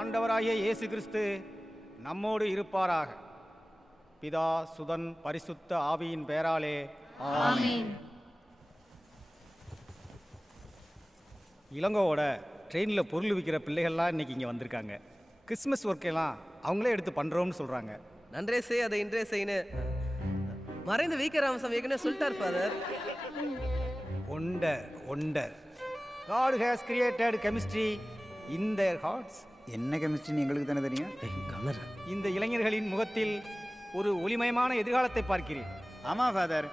ஆண்டவராகிய இயேசு கிறிஸ்து நம்மோடு இருப்பாராக. பிதா சுதன் பரிசுத்த ஆவியின் பெயராலே ஆமென். இளங்கோவோட ட்ரெயினில் பொருள் விற்கிற பிள்ளைகள்லாம் இன்னைக்கு இங்கே வந்திருக்காங்க. கிறிஸ்மஸ் ஒர்க்கெல்லாம் அவங்களே எடுத்து பண்ணுறோம்னு சொல்கிறாங்க. நன்றே செய் அதை இன்றே செய்யு மறைந்த வீக்க ராமசாமி ஏற்கனவே சொல்லிட்டார் father. Wonder wonder God has created chemistry in their hearts. என்ன கெமிஸ்ட்ரின்னு எங்களுக்கு தானே தெரியும். இந்த இளைஞர்களின் முகத்தில் ஒரு ஒளிமயமான எதிர்காலத்தை பார்க்கிறேன். ஆமாம் ஃபாதர்,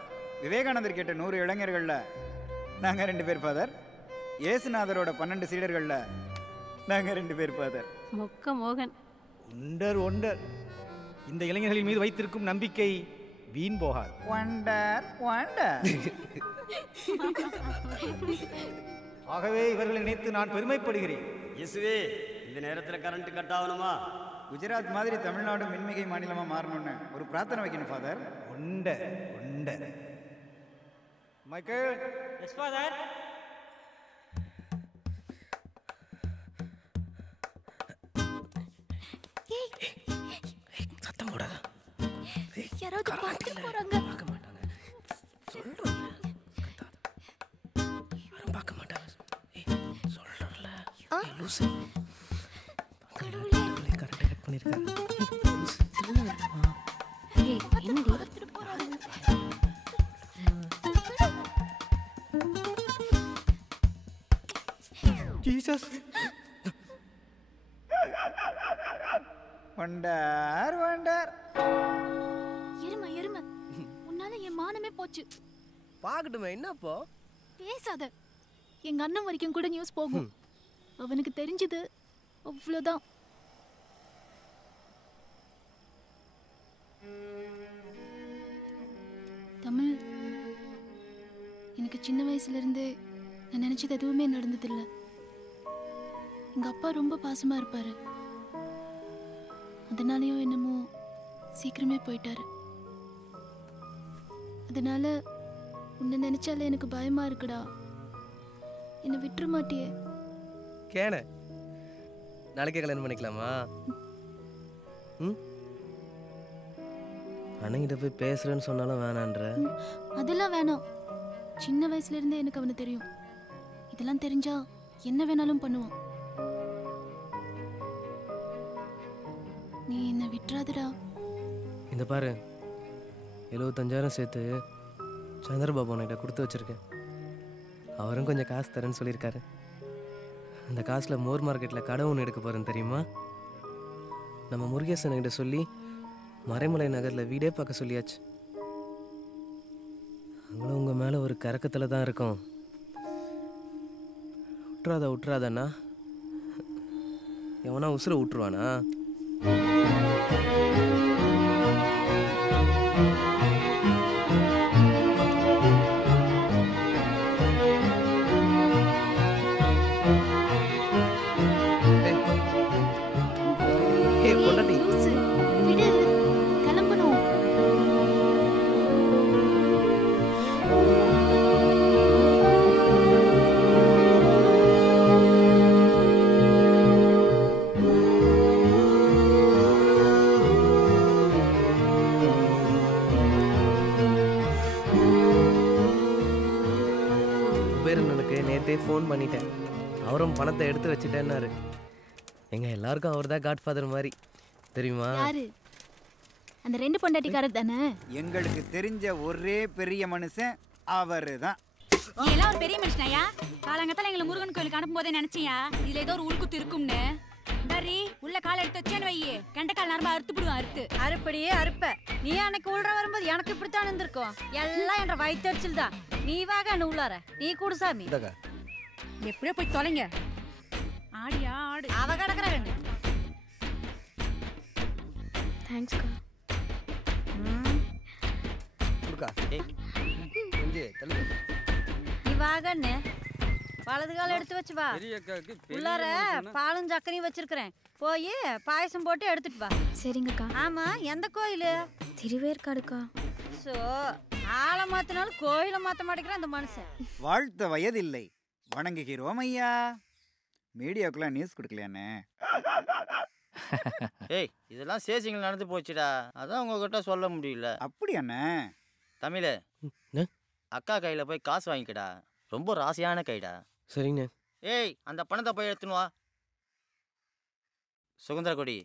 விவேகானந்தர் கேட்ட 100 இளைஞர்களில் நாங்கள் 2 பேர் ஃபாதர். ஏசுநாதரோட 12 சீடர்களில் நாங்கள் 2 பேர் ஃபாதர். மொக்க மோகன். Wonder wonder. இந்த இளைஞர்களின் மீது வைத்திருக்கும் நம்பிக்கை வீண் போகாது. Wonder wonder. ஆகவே இவர்களை நினைத்து நான் பெருமைப்படுகிறேன். இயேசுவே, இந்த நேரத்தில் கரண்ட் கட் ஆகணுமா? குஜராத் மாதிரி தமிழ்நாடு மின்மிகை மாநிலமாக மாறணும்னு ஒரு பிரார்த்தனை வைக்கணும் father. Wonder wonder. Michael. Yes father. சத்தம் போடாத. யாராவது பார்க்க போறாங்க. பார்க்க மாட்டாங்க. சொல்றேன். யாரும் பார்க்க மாட்டாங்க. சொல்றேன்ல. லூசு. கடவுளே. கரெக்டா கட் பண்ணிருக்காங்க. ஏய், என்னடி பார்த்துட்டு போறாங்க. ஜீசஸ். Wonder wonder. எருமை உன்னால என் மானமே போச்சு. பாக்கட்டுமே என்னப்போ? பேசாத. எங்க அண்ணன் வரைக்கும் கூட நியூஸ் போகும். அவனுக்கு தெரிஞ்சது அவ்வளவுதான். தமிழ், எனக்கு சின்ன வயசுல இருந்தே நான் நினைச்சது எதுவுமே நடந்ததில்ல. எங்க அப்பா ரொம்ப பாசமா இருப்பாரு. அதனாலயோ என்னமோ சீக்கிரமே போயிட்டாரு. அதனால உன்னை நினைச்சாலே எனக்கு பயமா இருக்குடா. என்னை விட்டுற மாட்டியே? கேன நாளைக்கே கல்யாணம் பண்ணிக்கலாமா? அண்ணங்கிட்ட போய் பேசுறேன்னு சொன்னாலும் வேணான்ற. அதெல்லாம் வேணாம். சின்ன வயசுல இருந்தே எனக்கு அவனை தெரியும். இதெல்லாம் தெரிஞ்சா என்ன வேணாலும் பண்ணுவான். நீ என்ன விட்டுறாதடா. இந்த பாரு, 75,000 சேர்த்து சந்திரபாபு உன்கிட்ட கொடுத்து வச்சிருக்கேன். அவரும் கொஞ்சம் காசு தரேன்னு சொல்லியிருக்காரு. அந்த காசில் மோர் மார்க்கெட்டில் கடை ஒன்று எடுக்க போகிறேன்னு தெரியுமா? நம்ம முருகேசன்கிட்ட சொல்லி மறைமலை நகரில் வீடே பார்க்க சொல்லியாச்சு. அங்களும் உங்கள் மேலே ஒரு கறக்கத்தில் தான் இருக்கோம். விட்டுறாதண்ணா. எவனா உசுரை விட்டுருவானா? விடு, கிளம்பணும். குபேரனுக்கு நேற்றே ஃபோன் பண்ணிட்டேன். அவரும் பணத்தை எடுத்து வச்சுட்டேன்னாரு. எங்க எல்லாருக்கும் அவர் தான் காட்ஃபாதர் மாதிரி தெரியுமா? யாரு? அந்த 2 பொண்டாட்டிக்காரர் தானே? எங்களுக்கு தெரிஞ்ச ஒரே பெரிய மனுஷன் அவரு தான். எல்லாம் ஒரு பெரிய மனுஷனாயா? காலங்கத்தால எங்களை முருகன் கோயிலுக்கு அனுப்பும் போதே நினைச்சியா இதுல ஏதோ ஒரு உள்குத்து இருக்கும்னு? டரி உள்ள கால எடுத்து வச்சேன்னு வையே, கெண்டக்கால் நரம்பு அறுத்து விடுவோம். அறுப்படியே அறுப்ப. நீ அன்னைக்கு உள்ள வரும்போது எனக்கு இப்படித்தான் இருந்திருக்கும். எல்லாம் என்ற வயிற்றுச்சல் தான். நீ வாக உள்ளார, நீ கூடு சாமி. எப்படியோ போய் தொலைங்க. ஆடியா ஆடு. அவ கிடக்குற 2. தேங்க்ஸ்க்கா. நீ வாகன்னு வலது கால எடுத்து வச்சு வா. உள்ளார பாலும் சக்கரையும் வச்சிருக்கிறேன். போய் பாயசம் போட்டு எடுத்துட்டு வா. சரிங்கக்கா. ஆமா, எந்த கோயிலு? திருவேற்காடுக்கா. சோ ஆளை மாத்தினாலும் கோயிலை மாத்த மாட்டேங்கிறான் அந்த மனுஷன். வாழ்த்த வயதில்லை, வணங்குகிறோம் ஐயா. மீடியாவுக்குலாம் நியூஸ் கொடுக்கலையாண்ணே? ஏய் இதெல்லாம் சேசிங்கள் நடந்து போச்சுடா, அதான் உங்ககிட்ட சொல்ல முடியல. அப்படியாண்ணே? தமிழ் என்ன? அக்கா கையில் போய் காசு வாங்கிக்கடா, ரொம்ப ராசியான கைடா. சரிங்கண்ணே. ஏய் அந்த பணத்தை போய் எடுத்துன்னு வா. சுகந்திரகுடி,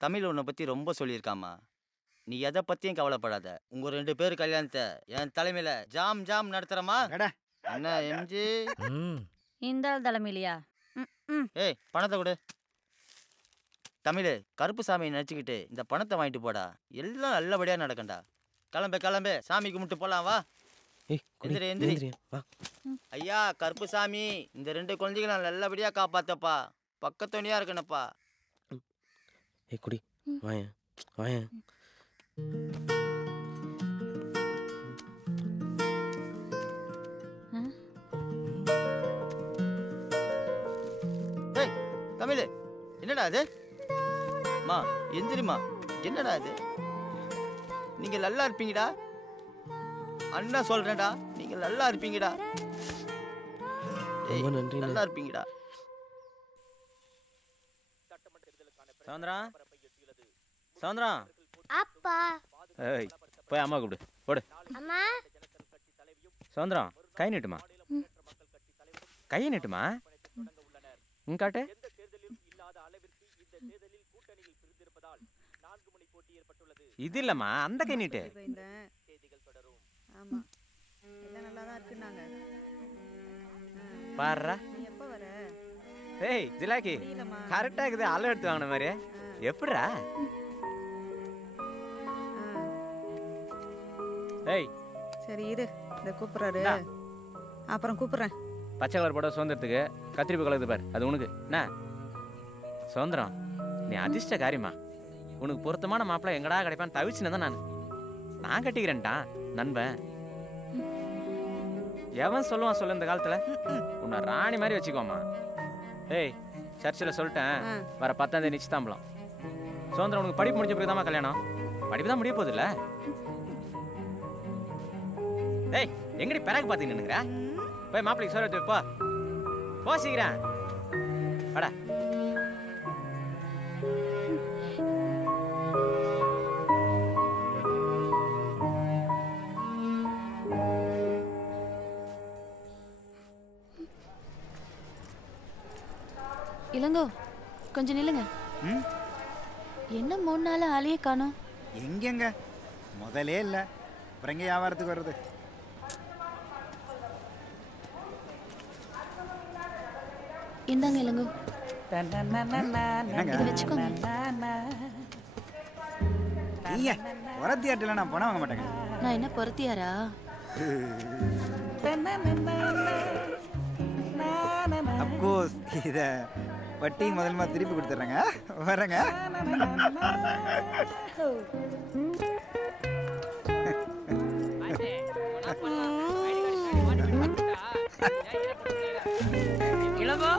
தமிழ் உன்னை பற்றி ரொம்ப சொல்லியிருக்காமா. நீ எதை பற்றியும் கவலைப்படாத. உங்கள் 2 பேர் கல்யாணத்தை என் தலைமையில் ஜாம் ஜாம் நடத்துகிறமா? என்ன எம்ஜி? இந்த தலைமையிலையா? ஏய் பணத்தை கொடு. தமிழ், கருப்பு சாமியை நினச்சிக்கிட்டு இந்த பணத்தை வாங்கிட்டு போடா, எல்லாம் நல்லபடியாக நடக்கண்டா. கிளம்பு கிளம்பு, சாமி கும்பிட்டு போகலாம் வா. எந்திரி எந்திரி. ஐயா கருப்பு சாமி, இந்த 2 குழந்தைகளை நல்லபடியாக காப்பாத்தப்பா, பக்கத்துணையாக இருக்கணுப்பா. குடி வாயன் வாயன். ஏய் தமிழ், என்னடா அது? மா எந்திரிமா, என்னடா அது? நீங்க நல்லா இருப்பீங்கடா, அண்ணா சொல்றேன்டா, நீங்க நல்லா இருப்பீங்கடா. ரொம்ப நன்றி. நல்லா இருப்பீங்கடா. சௌந்தரா, சௌந்தரா. அப்பா. ஏய் போய் அம்மா கூப்பிடு, போடு. அம்மா. சௌந்தரா கை நீட்டுமா, கையை நீட்டுமா. காட்டு. இது இல்லம்மா, அந்த கை நீட்டு. பாருடா. ஏய் ஜிலாக்கி, கரெக்டா இருக்குது. அளவு எடுத்து வாங்கின மாதிரி எப்படிடா? ஏய் சரி இரு, இதை கூப்பிட்றாரு, அப்புறம் கூப்பிட்றேன். பச்சை கலர் போட சுதந்திரத்துக்கு கத்திரிப்பு கலக்குது பாரு, அது உனக்கு என்ன சுதந்திரம்? நீ அதிர்ஷ்ட காரியமா. உனக்கு பொருத்தமான மாப்பிள்ளை எங்கடா கிடைப்பான்னு தவிச்சுன்னு தான் நான் கட்டிக்கிறேன்ட்டான் நண்பன். எவன் சொல்லுவான் சொல்லு இந்த காலத்துல? உன்னை ராணி மாதிரி வச்சுக்கோமா. ஏய் சர்ச்சில் சொல்லிட்டேன், வர 10ஆம் தேதி நிச்சயதாம்பலம். சுதந்திரம் உனக்கு படிப்பு முடிஞ்ச பிறகுதாம்மா கல்யாணம். படிப்பு தான் முடிய போகுது இல்ல? ஏய் எங்கடி பிறகு பார்த்து நின்னுங்கிற? போய் மாப்பிள்ளைக்கு சோறு எடுத்து போ சீக்கிரம் வாடா. இளங்கோ கொஞ்சம் நில்லுங்க. என்ன 3 நாள் ஆளையே காணோம்? எங்கெங்க முதலே இல்லை, அப்புறம் எங்கே வியாபாரத்துக்கு வருது? இந்தாங்க இளங்கோ, இதை வச்சுக்கோங்க. ஐயா உரத்தியாட்டில் நான் பணம் வாங்க மாட்டேங்க. நான் என்ன பொருத்தியாரா? அப்கோர்ஸ் இதை வட்டி முதல்மா திருப்பி கொடுத்துட்றேங்க. வரேங்க. இளங்கோ,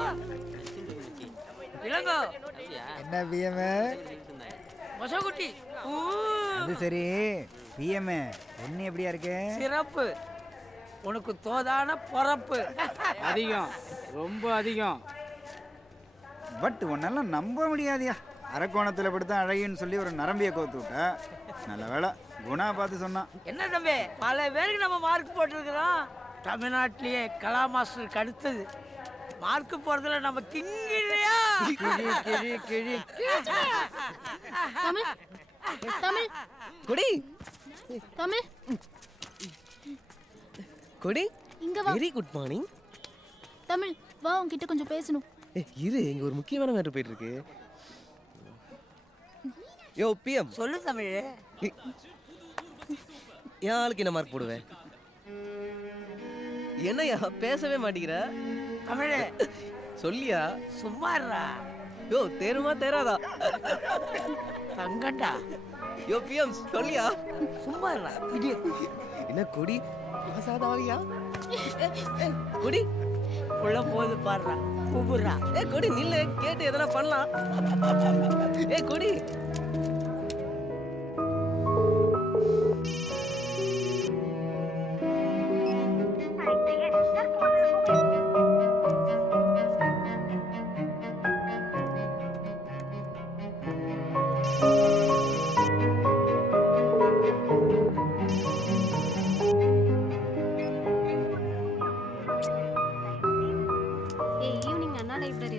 இளங்கோ. என்ன பிஎம்? மசகுட்டி. அது சரி பிஎம், ஒன்று எப்படியா இருக்கு? சிறப்பு. உனக்கு தோதான பொறப்பு. அதிகம், ரொம்ப அதிகம். பட் உன்னெல்லாம் நம்ப முடியாதியா. அரக்கோணத்தில் படுத்தா அழகின்னு சொல்லி ஒரு நரம்பியை கோத்து விட்ட. நல்ல வேலை குணா பார்த்து சொன்னான். என்ன தம்பி, பல பேருக்கு நம்ம மார்க் போட்டிருக்கிறோம். தமிழ்நாட்டிலேயே கலா மாஸ்டருக்கு அடுத்தது மார்க் போறதுல நம்ம கிங் இல்லையா? கிழி கிழி கிழி. தமிழ், தமிழ் கொடி, தமிழ் கொடி. இங்க வா. Very good morning. தமிழ் வா, உன்கிட்ட கொஞ்சம் பேசணும். இரு, இங்க ஒரு முக்கியமான மேட்டர் போயிட்டு இருக்கு. யோ பிஎம். சொல்லு தமிழ். என் ஆளுக்கு என்ன மார்க் போடுவேன்? என்னையா பேசவே மாட்டேங்கிற? தமிழ் சொல்லியா? சும்மா இருடா. யோ தேருமா தேராதா? தங்கண்டா. யோ பிஎம் சொல்லியா? சும்மா இருடா. என்ன கொடி பாசாதாவியா? கொடி உள்ள போது பாடுறா, கூப்பிடுறா. கொடி நில்லு, கேட்டு எதனா பண்ணலாம். கொடி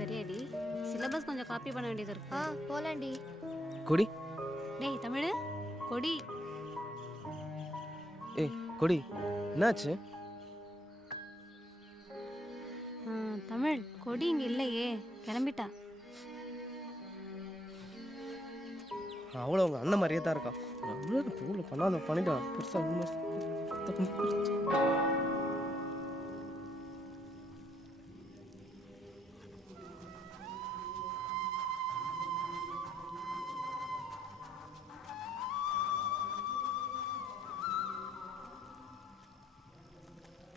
வரியாடி சிலபஸ் கொஞ்சம் காப்பி பண்ண வேண்டியது இருக்கு போலாண்டி கொடி டேய் தமிழ் கொடி ஏய் கொடி என்னாச்சு? தமிழ் கொடி இங்க இல்லையே, கிளம்பிட்டா. அவ்வளோ உங்க அண்ணன் மாதிரியே தான் இருக்கான். அவ்வளோ பண்ணாத பண்ணிட்டான் பெருசா.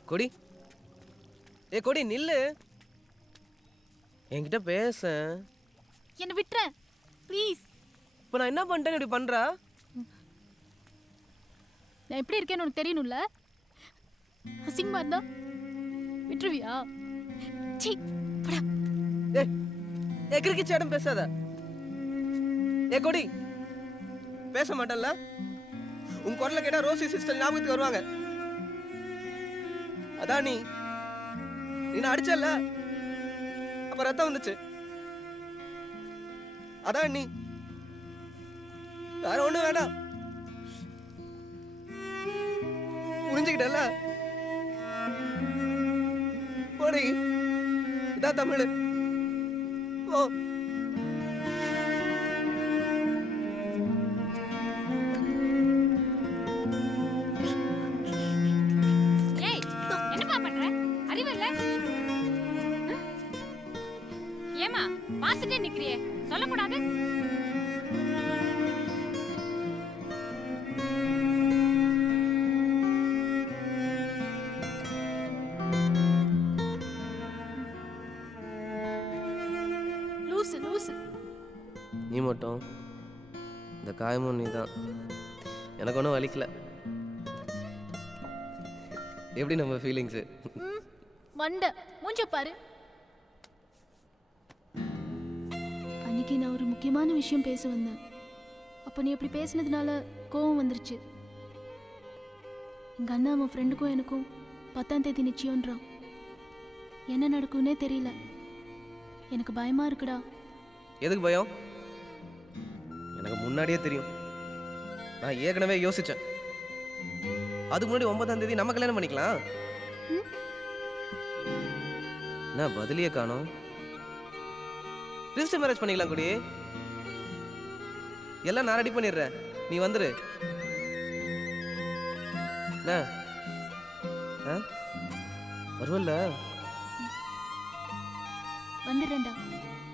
கொடி ஏ கொடி நில்லு, என்கிட்ட பேச. என்ன விட்டுற ப்ளீஸ். இப்போ நான் என்ன பண்ணிட்டேன்னு இப்படி பண்றா? நான் எப்படி இருக்கேன்னு உனக்கு தெரியணும்ல. அசிங்கமா இருந்தா விட்டுருவியா? சீ போடா. ஏ கிறுக்கி சேடம் பேசாத. ஏ கொடி பேச மாட்டேன்ல. உன் குரலை கேட்டா ரோசி சிஸ்டர் ஞாபகத்துக்கு வருவாங்க. அதான் நீ நான் அடிச்சல, அப்ப ரத்தம் வந்துச்சு. அதான் நீ, வேற ஒண்ணும் வேண்டாம். புரிஞ்சுக்கிட்டல போடி. இதான் தமிழ். ஓ பாத்துட்டே நிக்கிறியே, சொல்லக்கூடாது? லூசு லூசு. நீ மட்டும் இந்த காயமும் நீ தான். எனக்கு ஒன்றும் வலிக்கல. எப்படி நம்ம ஃபீலிங்ஸு? மண்டை மூஞ்ச பாரு. அன்னைக்கு நான் ஒரு முக்கியமான விஷயம் பேச வந்தேன். அப்போ நீ அப்படி பேசினதுனால கோவம் வந்துருச்சு. எங்கள் அண்ணா அவன் ஃப்ரெண்டுக்கும் எனக்கும் 10ஆம் தேதி நிச்சயம்ன்றான். என்ன நடக்கும்னே தெரியல. எனக்கு பயமா இருக்குடா. எதுக்கு பயம்? எனக்கு முன்னாடியே தெரியும். நான் ஏற்கனவே யோசிச்சேன். அதுக்கு முன்னாடி 9ஆம் தேதி நம்ம கல்யாணம் பண்ணிக்கலாம். என்ன பதிலியே காணோம்? ரிஜிஸ்டர் மேரேஜ் பண்ணிக்கலாம் கூடி. எல்லாம் நான் ரெடி பண்ணிடுறேன், நீ வந்துரு. வருவல்ல? வந்துடுறேன்டா.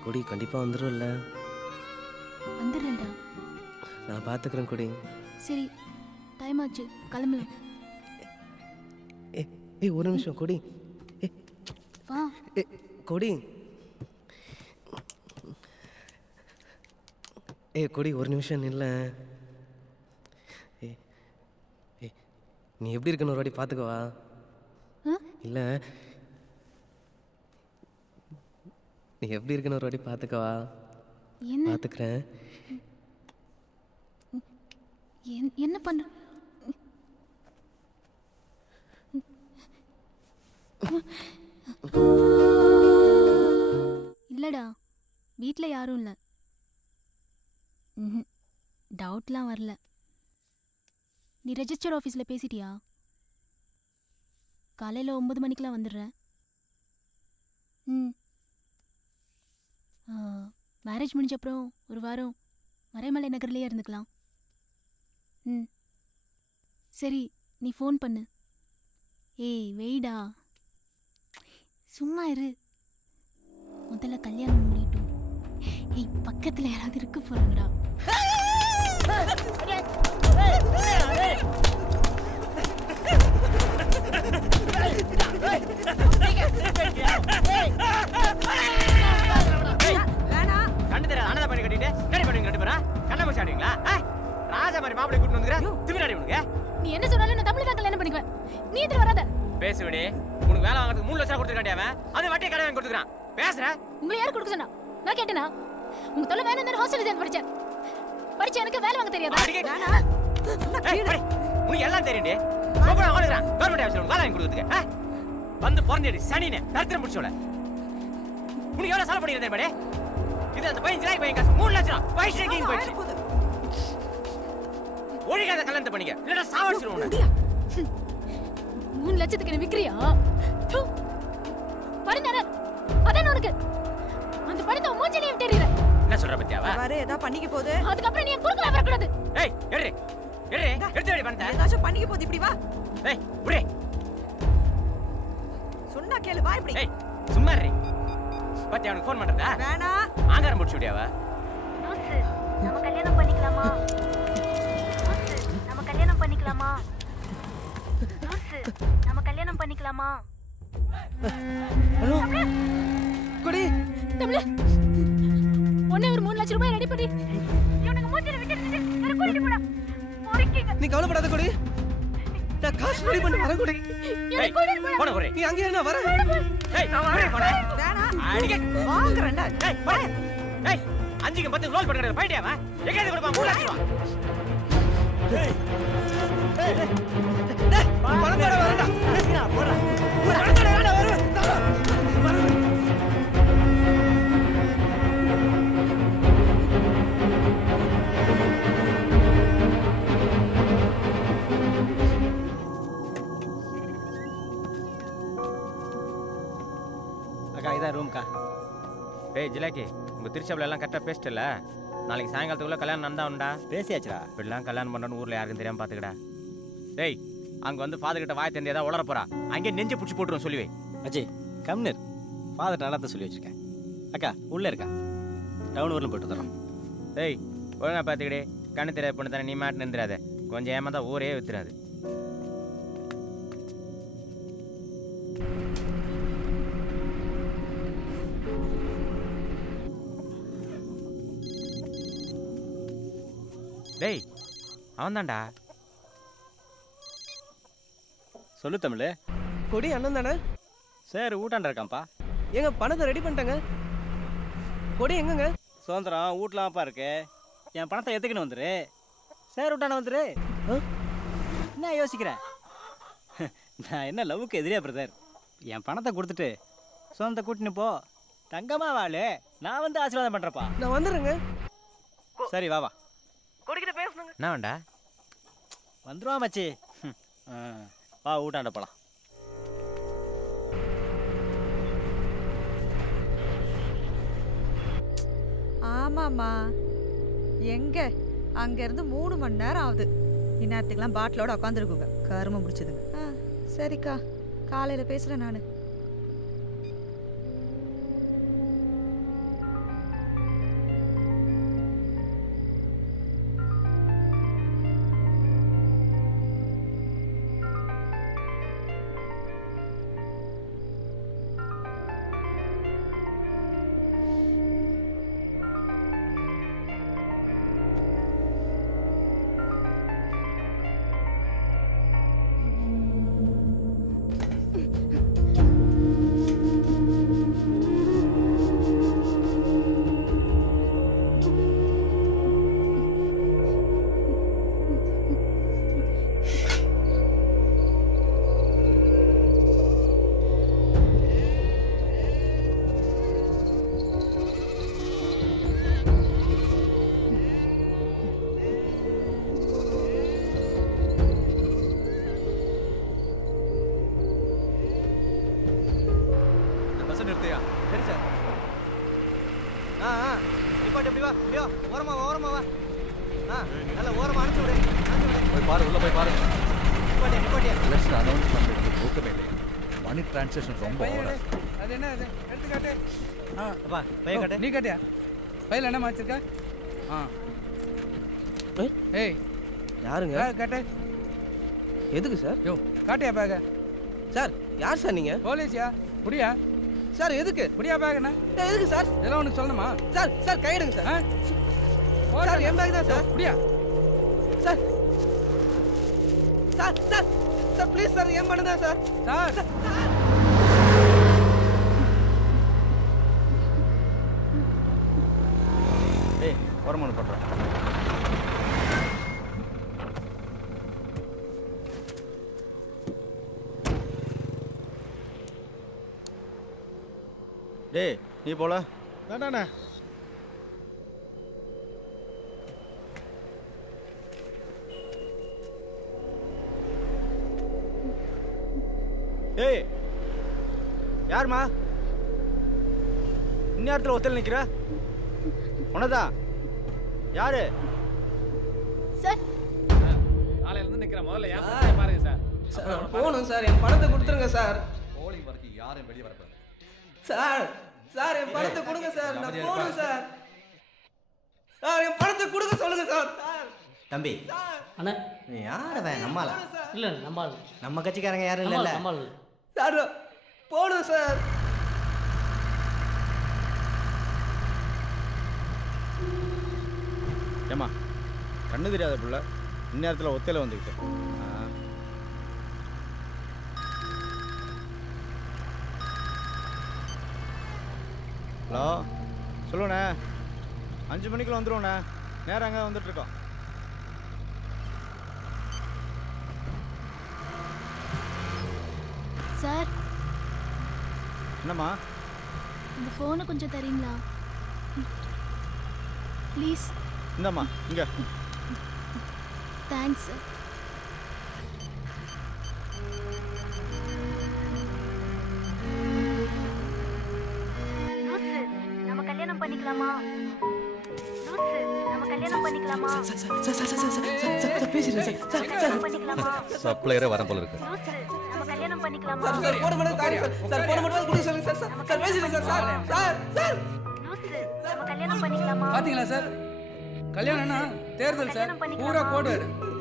கொடி கண்டிப்பா வந்துருவல்ல? வந்துடுறேன்டா. நான் பாத்துக்கிறேன் கொடி. சரி டைம் ஆச்சு, கிளம்பலாம். ஏய் ஒரு நிமிஷம் கொடி. வா. கொடி கொடி ஒரு நிமிஷம் நில்ல. நீ எப்படி இருக்கணும் ஒரு வாட்டி பார்த்துக்கவா? இல்லை நீ எப்படி இருக்கணும் ஒரு வாட்டி பார்த்துக்கவா? பார்த்துக்கிறேன். என்ன பண்ண? இல்லடா, வீட்டில் யாரும் இல்லை. டவுட்லாம் வரல. நீ ரெஜிஸ்டர் ஆஃபீஸில் பேசிட்டியா? காலையில் 9 மணிக்கெலாம் வந்துடுறேன். மேரேஜ் முடிஞ்ச அப்புறம் ஒரு வாரம் மறைமலை நகர்லேயே இருந்துக்கலாம். சரி நீ ஃபோன் பண்ணு. ஏய் வெயிடா, சும்மா இரு. முதல்ல கல்யாணம் முடியட்டும். ஏய் பக்கத்தில் யாராவது இருக்க போகிறாங்கடா. கண்டு தெரியாது அண்ணா பண்ணி கட்டிட்டு கடி பண்ணி கட்டி போறா. கண்ணை போச்சு ஆடுவீங்களா? ராஜா மாதிரி மாப்பிளை கூட்டு வந்துக்கிறா. திமிராடி உனக்கு. நீ என்ன சொன்னாலும் நான் தமிழ் தான் கல்யாணம் பண்ணிக்குவேன். நீ எதிர வராத. பேசுவடி. உனக்கு வேலை வாங்குறதுக்கு 3 லட்சம் கொடுத்துருக்காண்டியாவன். அது வட்டி கடை வாங்கி கொடுத்துக்கிறான். பேசுற? உங்களை யார் கொடுக்க சொன்னா? நான் கேட்டேனா? உங்க தொல்லை வேணும். ஹாஸ்டல்ல சேர்ந்து படிச்சேன். படிச்சு எனக்கு வேலை வாங்க தெரியாதா? உனக்கு எல்லாம் தெரியும்டி. போகலாம் ஓடுறான். கவர்மெண்ட் ஆஃபீஸ்ல வேலை வாங்கி கொடுத்துக்க. வந்து பிறந்தடி சனினே தரித்திரம் முடிச்சோல. உனக்கு எவ்வளவு செலவு பண்ணிருந்தேன் பாரு. இது அந்த பையன் ஜிலாய் பையன் காசு 3 லட்சம் பைசா கேங் போயிடுச்சு. ஒழுங்காத கல்யாணத்தை பண்ணிக்க இல்லடா சாவடிச்சிருவோம் உன்னை. 3 லட்சத்துக்கு என்ன விக்கிறியா? பரிந்தான அதான் உனக்கு அந்த படத்தை மூஞ்சிலே விட்டுறீங்க. என்ன சொல்ற பத்தியாவா? பாரு ஏதா பண்ணிக்க போகுது. அதுக்கு அப்புறம் நீ குறுக்கல வர கூடாது. ஏய் எடு எடு எடுத்து வெடி பண்ணடா. ஏதாச்சும் பண்ணிக்க போகுது இப்படி வா. ஏய் புடி. சொன்னா கேளு வா இப்படி. ஏய் சும்மா இரு. பத்தி அவனுக்கு ஃபோன் பண்றதா? வேணா. ஆங்கரம் முடிச்சு விடியாவா? லூசு நம்ம கல்யாணம் பண்ணிக்கலாமா? லூசு நம்ம கல்யாணம் பண்ணிக்கலாமா? லூசு நம்ம கல்யாணம் பண்ணிக்கலாமா? ஹலோ கொடி தமிழ் ஒண்ணே ஒரு 3 லட்சம் ரூபாய் ரெடி பண்ணி இவனுக்கு மூஞ்சில விட்டுட்டு வேற கூட்டிட்டு போடா. போறீங்க. நீ கவலைப்படாத கொடி. நான் காசு ரெடி பண்ணி வரேன் கொடி. ஏய் போடா கொடி. நீ அங்கே என்ன வர? ஏய் போடா போடா. வேணா. அடிங்க வாங்குறேன்டா. ஏய் போடா. ஏய் 5க்கு 10 ரோல் பண்றது போய்டியாவா? எங்கேது கொடுப்பா 3 லட்சம். ஏய் ஏய் டேய் பணம் போட வரடா. போடா. பணம் போட வரடா வர. அக்கா இதான் ரூம்க்கா. டேய் ஜிலாக்கி உங்க திருச்சாவில் எல்லாம் கரெக்டாக பேசிட்டல. நாளைக்கு சாயங்காலத்துக்குள்ள கல்யாணம் நடந்தாவுண்டா. பேசியாச்சுடா. இப்படிலாம் கல்யாணம் பண்ணணும்னு ஊரில் யாருக்கும் தெரியாமல் பார்த்துக்கடா. டேய் அங்கே வந்து ஃபாதர் கிட்ட வாய் தெரிஞ்சு ஏதாவது உளர போறா. அங்கே நெஞ்சு பிடிச்சி போட்டுரும் சொல்லுவே. அஜய் கம்னர் ஃபாதர் நல்லா சொல்லி வச்சிருக்கேன். அக்கா உள்ளே இருக்கா டவுன் ஊரில் போயிட்டு தரோம். டேய் ஒழுங்கா பார்த்துக்கிட்டே கண்ணு தெரியாது பொண்ணு தானே நீ மாட்டு நின்றுறாத. கொஞ்சம் ஏமாந்தா ஊரே வித்துறாது. டேய் அவன்தான்டா. சொல்லு தமிழ். கொடி அண்ணன் தானே? சார் ஊட்டாண்ட இருக்கான்ப்பா. ஏங்க பணத்தை ரெடி பண்ணிட்டாங்க. கொடி எங்கங்க? சுதந்திரம் வீட்லாம்ப்பா இருக்கு. என் பணத்தை எத்துக்கின்னு வந்துரு. சார் ஊட்டாண்ட வந்துரு. என்ன யோசிக்கிறேன்? நான் என்ன லவ்வுக்கு எதிரியா பிரதர்? என் பணத்தை கொடுத்துட்டு சுதந்திரத்தை கூட்டின்னு போ. தங்கமா வாழு. நான் வந்து ஆசீர்வாதம் பண்றப்பா. நான் வந்துடுறேங்க. சரி வா வா. கொடிக்கிட்ட பேசணுங்க. என்ன வேண்டா வந்துருவா மச்சி. வா ஊட்டாண்ட போலாம். ஆமாம்மா எங்க அங்கேருந்து 3 மணி நேரம் ஆகுது. இந்நேரத்துக்குலாம் பாட்டிலோட உட்காந்துருக்குங்க. கருமம் முடிச்சதுங்க. சரிக்கா காலையில் பேசுகிறேன் நான். சரி சார். நிப்பாட்டு எப்படி வா. ஐயோ ஓரமா வா ஓரமா வா. நல்ல ஓரமா அனுப்பிச்சு விடு. போய் பாரு உள்ள போய் பாரு. நிப்பாட்டியா நிப்பாட்டியா. எலெக்ஷன் அனௌன்ஸ் பண்ணிட்டு போக்கவே இல்லை. மணி டிரான்சாக்ஷன் ரொம்ப ஓவர். அது என்ன அது எடுத்து காட்டு. அப்பா பைய காட்டு. நீ காட்டியா? பையில என்ன மாச்சிருக்க? ஏய் யாருங்க? காட்டு. எதுக்கு சார்? யோ காட்டியா பேக? சார் யார் சார் நீங்க? போலீஸ்யா? புடியா? சார் எதுக்கு? புடியா பேகண்ணா? எதுக்கு சார்? இதெல்லாம் உனக்கு சொல்லணுமா? சார் சார் கையிடுங்க சார். சார் என் பேக் தான் சார். புடியா? Sir sir sir sir please sir என் பண்ணுதா சார். சார் ஏய் ஓரமா போடுறேன். டேய் நீ போல வேண்டாண்ணே. ஏய் யாருமா இந்நேரத்தில் ஒத்தல் நிற்கிற? உனதா யாரு? சார் காலையில இருந்து நிக்கிறேன். முதல்ல ஏன் பிரச்சனை பாருங்க சார். சார் போகணும் சார், என் பணத்தை கொடுத்துருங்க சார். போலிங் வரைக்கும் யாரும் வெளியே வரக்கூடாது. சார் சார் என் பணத்தை கொடுங்க சார், நான் போகணும் சார். சார் என் பணத்தை கொடுக்க சொல்லுங்க சார். தம்பி அண்ணா நீ யாரவன்? நம்மளா? இல்லை நம்மால் நம்ம கட்சிக்காரங்க யாரும் இல்லைல்ல? நம்மால் சார் போகணும் சார். ஏம்மா கண்ணு தெரியாத பிள்ளை இந்நேரத்தில் ஒத்தையில் வந்துக்கிட்டு. ஹலோ சொல்லுண்ணே, 5 மணிக்குள்ள வந்துடுவோண்ணே. நேரம் அங்கே வந்துட்டுருக்கோம். சார் என்னம்மா? இந்த ஃபோனை கொஞ்சம் தரீங்களா ப்ளீஸ்? இந்தாம்மா இங்கே. Thanks sir. நம்ம கல்யாணம் பண்ணிக்கலாமா? நம்ம கல்யாணம் பண்ணிக்கலாமா? சப்ளையரே வர போல இருக்கு. நம்ம கல்யாணம் பண்ணிக்கலாமா? சார் போன் பண்ணி தாரி சார். சார் போன் பண்ணி கொடுங்க சொல்லுங்க சார். சார் பேசுங்க சார். சார் சார் நம்ம கல்யாணம் பண்ணிக்கலாமா? பாத்தீங்களா சார், கல்யாணம்னா தேர்தல் சார், பூரா கோடு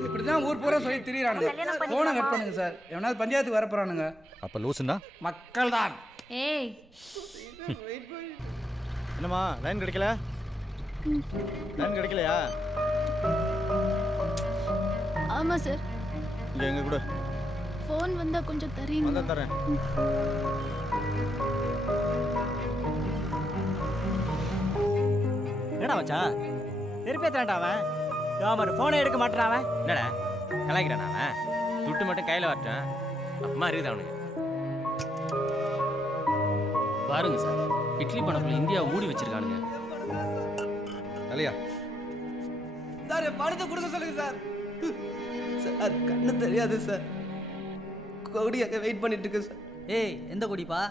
இப்படிதான் ஊர் பூரா சொல்லி திரியிறானுங்க. போனை கட் பண்ணுங்க சார், எவனாவது பஞ்சாயத்துக்கு வர போறானுங்க. அப்ப லூசுன்னா மக்கள் தான். ஏய் என்னம்மா லைன் கிடைக்கல? லைன் கிடைக்கலையா? ஆமாம் சார். இங்கே எங்கே கூட ஃபோன் வந்தால் கொஞ்சம் தரீங்களா? வந்தால் தரேன். என்னடா மச்சான் திருப்பேத்துறான்டா அவன். யாமர் ஃபோனை எடுக்க மாட்டான் அவன். என்னடா கலாய்க்கிறான் அவன்? துட்டு மட்டும் கையில் வரட்டும், அம்மா இருக்குது அவனுக்கு. பாருங்க சார், இட்லி பணப்புல இந்தியா மூடி வச்சிருக்கானுங்க. இல்லையா சார் என் பணத்தை கொடுக்க சொல்லுங்க சார். சார் கண்ணு தெரியாது சார், கொடி அங்கே வெயிட் பண்ணிட்டு இருக்கு சார். ஏய் எந்த கொடிப்பா?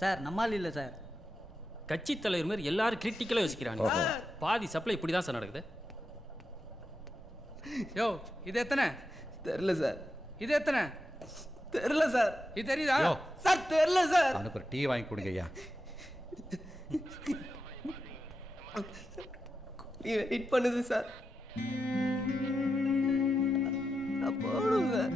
சார் நம்மால் இல்லை சார். கட்சி தலைவர் மாதிரி எல்லாரும் கிரிட்டிக்கலாக யோசிக்கிறாங்க. பாதி சப்ளை இப்படி தான் சார் நடக்குது. யோ இது எத்தனை? தெரியல சார். இது எத்தனை? தெரியல சார். இது தெரியுதா? சார் தெரியல சார். அவனுக்கு ஒரு டீ வாங்கி கொடுங்க ஐயா. நீ வெயிட் பண்ணுது சார். போடும் சார்.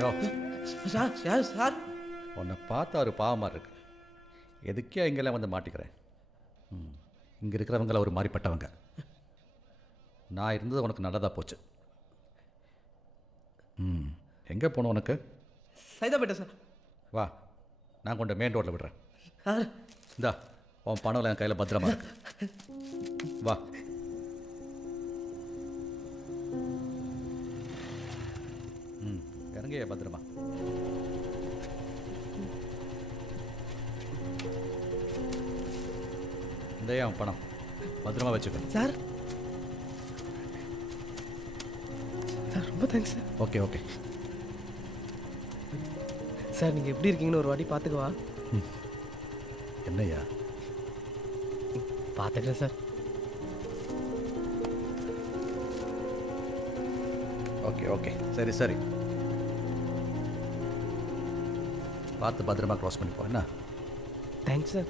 யோ சார் சார் சார் உன்னை பார்த்தா ஒரு பாவமாக இருக்கு. எதுக்கே இங்கெல்லாம் வந்து மாட்டிக்கிறேன். இங்கே இருக்கிறவங்கள ஒரு மாதிரிப்பட்டவங்க. நான் இருந்தது உனக்கு நல்லதாக போச்சு. எங்கே போகணும் உனக்கு? சைதாப்பேட்டை சார். வா நான் கொண்டு மெயின் ரோட்டில் விடுறேன். சார் இந்தா உன் பணம் என் கையில் பத்திரமா இருக்கு. வா. இறங்க பத்திரமா. இந்த அவன் பணம் பத்திரமா வச்சுக்க. சார் சார் ரொம்ப thanks sir. Okay okay sir, நீங்கள் எப்படி இருக்கீங்கன்னு ஒரு வாட்டி பார்த்துக்குவா. என்னையா? பார்த்துக்கிறேன் சார். ஓகே ஓகே சரி சரி, பார்த்து பத்திரமா க்ராஸ் பண்ணி போ. என்ன? Thanks sir.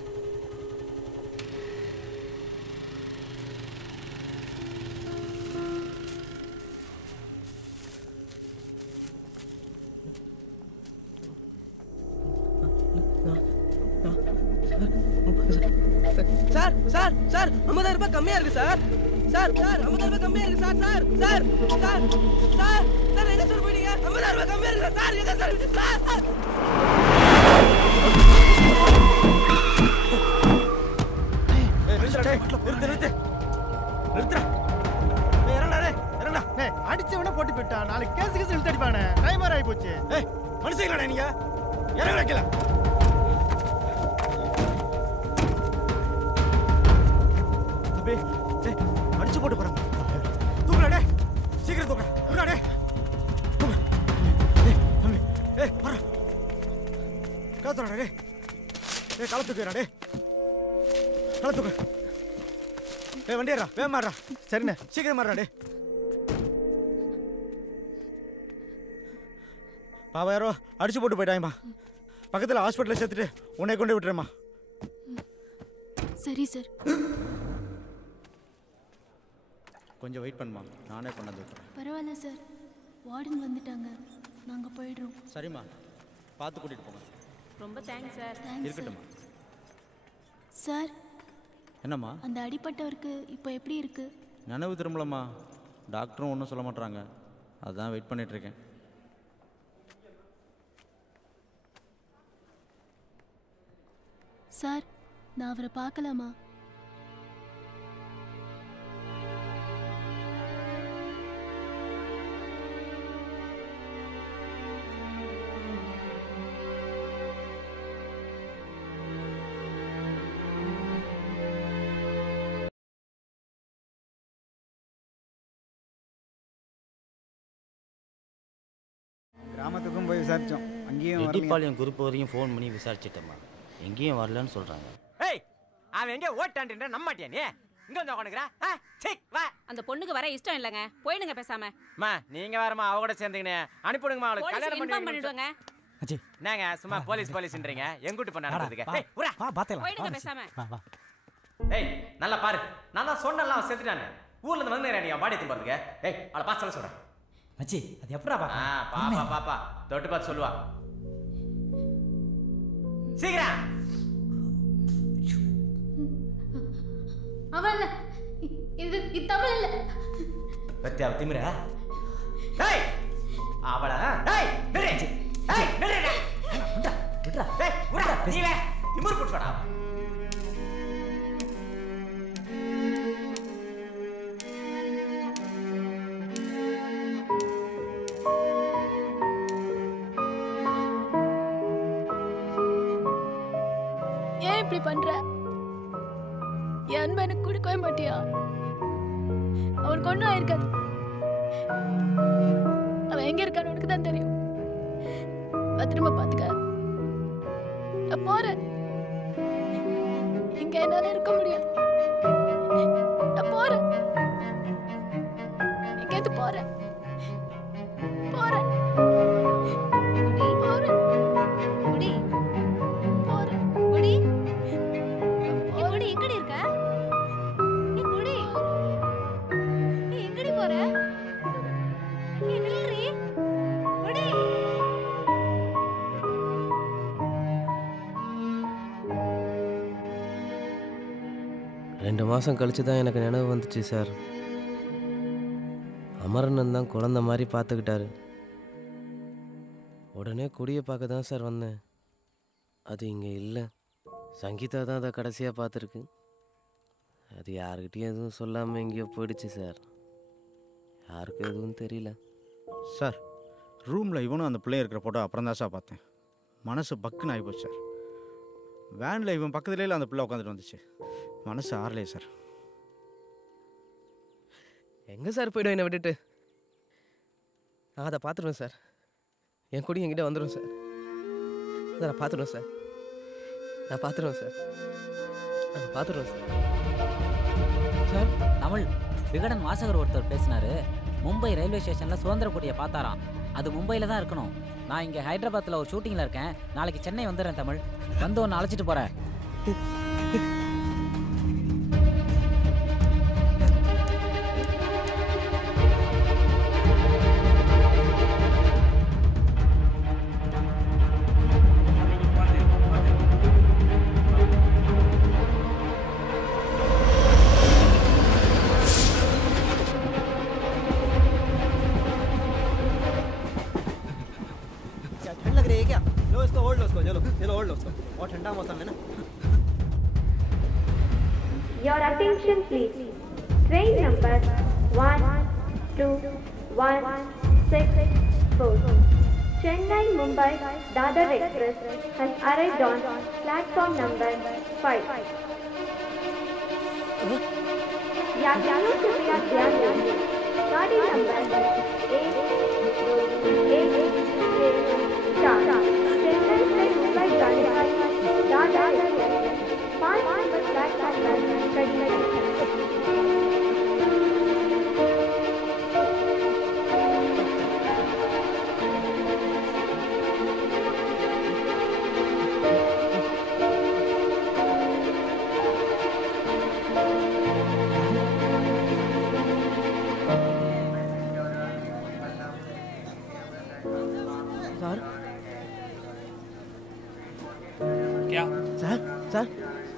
Sir sir sir 50,000 ரூபாய் கம்மியா இருக்கு சார். சார் சார் 50,000 ரூபாய் கம்மியா இருக்கு sir. Sir sir sir sir sir எங்க சார் போயிட்டீங்க? 50,000 ரூபாய் கம்மியா இருக்கு சார். எங்க சார்? சார் போச்சு. ஏய் மனுஷங்களா நீங்க இறங்க வைக்கல. தம்பி டேய் அடிச்சு போட்டு போறாங்க. தூக்குடா டேய் சீக்கிரம் தூக்குடா. தூக்குடா டேய். தூக்கு. டேய் தம்பி ஏய் வர. காத்துடா டேய். டேய் கால தூக்குடா டேய். கால தூக்கு. டேய் வண்டி ஏறா வேகமா ஏறா. சரிண்ணே சீக்கிரம் ஏறா டேய். பாவா யாரோ அடிச்சு போட்டு போயிட்டாங்கம்மா. பக்கத்தில் ஹாஸ்பிட்டலில் சேர்த்துட்டு உன்னை கொண்டு விட்டுறேம்மா. சரி சார். கொஞ்சம் வெயிட் பண்ணுமா, நானே கொண்டாந்து விட்டுறேன். பரவாயில்ல சார், வார்டன் வந்துட்டாங்க, நாங்கள் போயிடுறோம். சரிம்மா, பார்த்து கூட்டிகிட்டு போங்க. ரொம்ப தேங்க்ஸ் சார். இருக்கட்டும்மா. சார் என்னம்மா அந்த அடிப்பட்டவருக்கு இப்போ எப்படி இருக்கு? நினைவு திரும்பலம்மா. டாக்டரும் ஒன்றும் சொல்ல மாட்டாங்க, அதுதான் வெயிட் பண்ணிகிட்ருக்கேன். சார் நான் அவரை பார்க்கலாமா? கிராமத்துக்கும் போய் விசாரித்தோம், அங்கேயும் எட்டிப்பாளையம் குரூப் வரையும் ஃபோன் பண்ணி விசாரிச்சிட்டேம்மா, எங்கேயும் வரலன்னு சொல்கிறாங்க. ஏய் அவன் எங்கே ஓட்டான்ட்டு நம்ப மாட்டியா நீ? இங்கே வந்து உட்காந்துக்கிறா? வா. அந்த பொண்ணுக்கு வர இஷ்டம் இல்லைங்க, போயிடுங்க பேசாம. மா நீங்கள் வேறம்மா அவ கூட சேர்ந்துக்கினே அனுப்பிடுங்கம்மா, அவளுக்கு கல்யாணம் பண்ணிடுவாங்க. என்னங்க சும்மா போலீஸ்ன்றீங்க, எங்கூட்டு பண்ண அனுப்புறதுக்கு? போயிடுங்க பேசாம. ஏய் நல்லா பாரு, நான் தான் சொன்னேன்ல அவன் செத்துட்டானே, ஊர்ல இருந்து வந்து நீ பாடி எடுத்து போறதுக்கு. ஏய் அவளை பார்த்து சொல்ல சொல்றேன். மச்சி அது எப்படா பாப்பா தொட்டு பார்த்து சொல்லுவா. சீக்கிரம். அவன் இது தமிழ் இல்ல. பத்தியா திமிர? டேய் அவள டேய் நிறு. டேய் நிறு. விட்றா. டேய் விட்றா. நீ வே திமிர் போடுடா. ஏன் இப்படி பண்ற? என் அன்பை எனக்கு கொடுக்கவே மாட்டியா? அவன் கொண்டு ஆயிருக்காது. அவன் எங்க இருக்கான்னு உனக்கு தான் தெரியும். பத்திரமா பாத்துக்க. நான் போறேன், இங்க என்னால இருக்க முடியாது. நான் போறேன், எங்கேயாவது போறேன். போறேன் போறேன் குடி போறேன். குடி குடி எங்கடி இருக்க? நீ குடி. நீ எங்கடி போற? நீ நில்றி. குடி. 2 மாதம் கழிச்சு தான் எனக்கு நினைவு வந்துச்சு சார். அமரண்ணன் தான் குழந்த மாதிரி பார்த்துக்கிட்டாரு. உடனே குடியை பார்க்க தான் சார் வந்தேன். அது இங்கே இல்லை. சங்கீதா தான் அதை கடைசியாக பார்த்துருக்கு. அது யாருக்கிட்டையும் எதுவும் சொல்லாமல் எங்கேயோ போயிடுச்சு சார். யாருக்கும் எதுவும் தெரியல சார். ரூமில் இவனும் அந்த பிள்ளைய இருக்கிற ஃபோட்டோ அப்புறம் தான் சார் பார்த்தேன். மனசு பக்குன்னு ஆகிப்போச்சு சார். வேனில் இவன் பக்கத்துலேயே அந்த பிள்ளை உட்காந்துட்டு வந்துச்சு. மனசு ஆறலையே சார். எங்கே சார் போய்டும் என்னை விட்டுட்டு? நான் அதை பார்த்துருவேன் சார். என் கொடி என்கிட்ட வந்துடும் சார். அதை நான் பார்த்துருவேன் சார். நான் பார்த்துருவேன் சார். நான் பார்த்துருவேன் சார். சார் தமிழ் விகடன் வாசகர் ஒருத்தர் பேசினாரு. மும்பை ரயில்வே ஸ்டேஷனில் சுதந்திர கொடியை பார்த்தாராம். அது மும்பையில் தான் இருக்கணும். நான் இங்கே ஹைதராபாத்தில் ஒரு ஷூட்டிங்கில் இருக்கேன். நாளைக்கு சென்னை வந்துடுறேன் தமிழ். வந்து ஒன்று அழைச்சிட்டு போகிறேன். बहुत ठंडा मौसम है ना। Your attention please. Train number 121664 Chennai-Mumbai Dadar Express has arrived on platform number 5. यात्रियों कृपया ध्यान दीजिए। गाड़ी नंबर 1-2-1-4 चेन्नई से मुंबई जाने वाली दादर एक्सप्रेस 5 नंबर प्लेटफॉर्म पर खड़ी है। क्या सर सर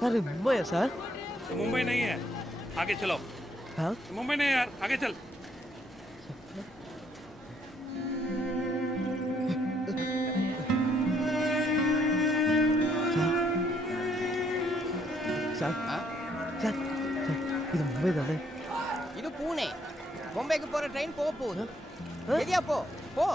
सर मुंबई है सर? मुंबई नहीं है, आगे चलो। हाँ? मुंबई नहीं यार, आगे चल। सर सर இது மும்பை தானே? இது பூனே. மும்பைக்கு போற ட்ரெயின் போகுது. ரெடியா போ. போ.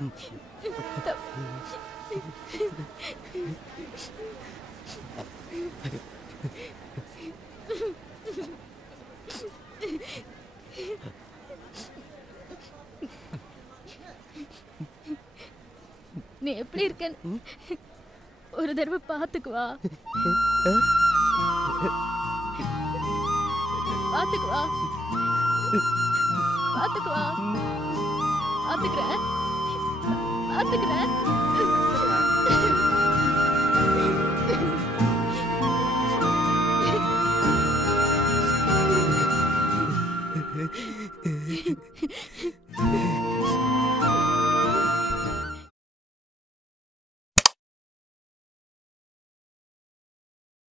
நீ எப்படி இருக்கன்னு ஒரு தடவை பார்த்துக்குவா. பார்த்துக்குவா பார்த்துக்குவா பார்த்துக்கிறேன் பார்த்துக்கிறேன்.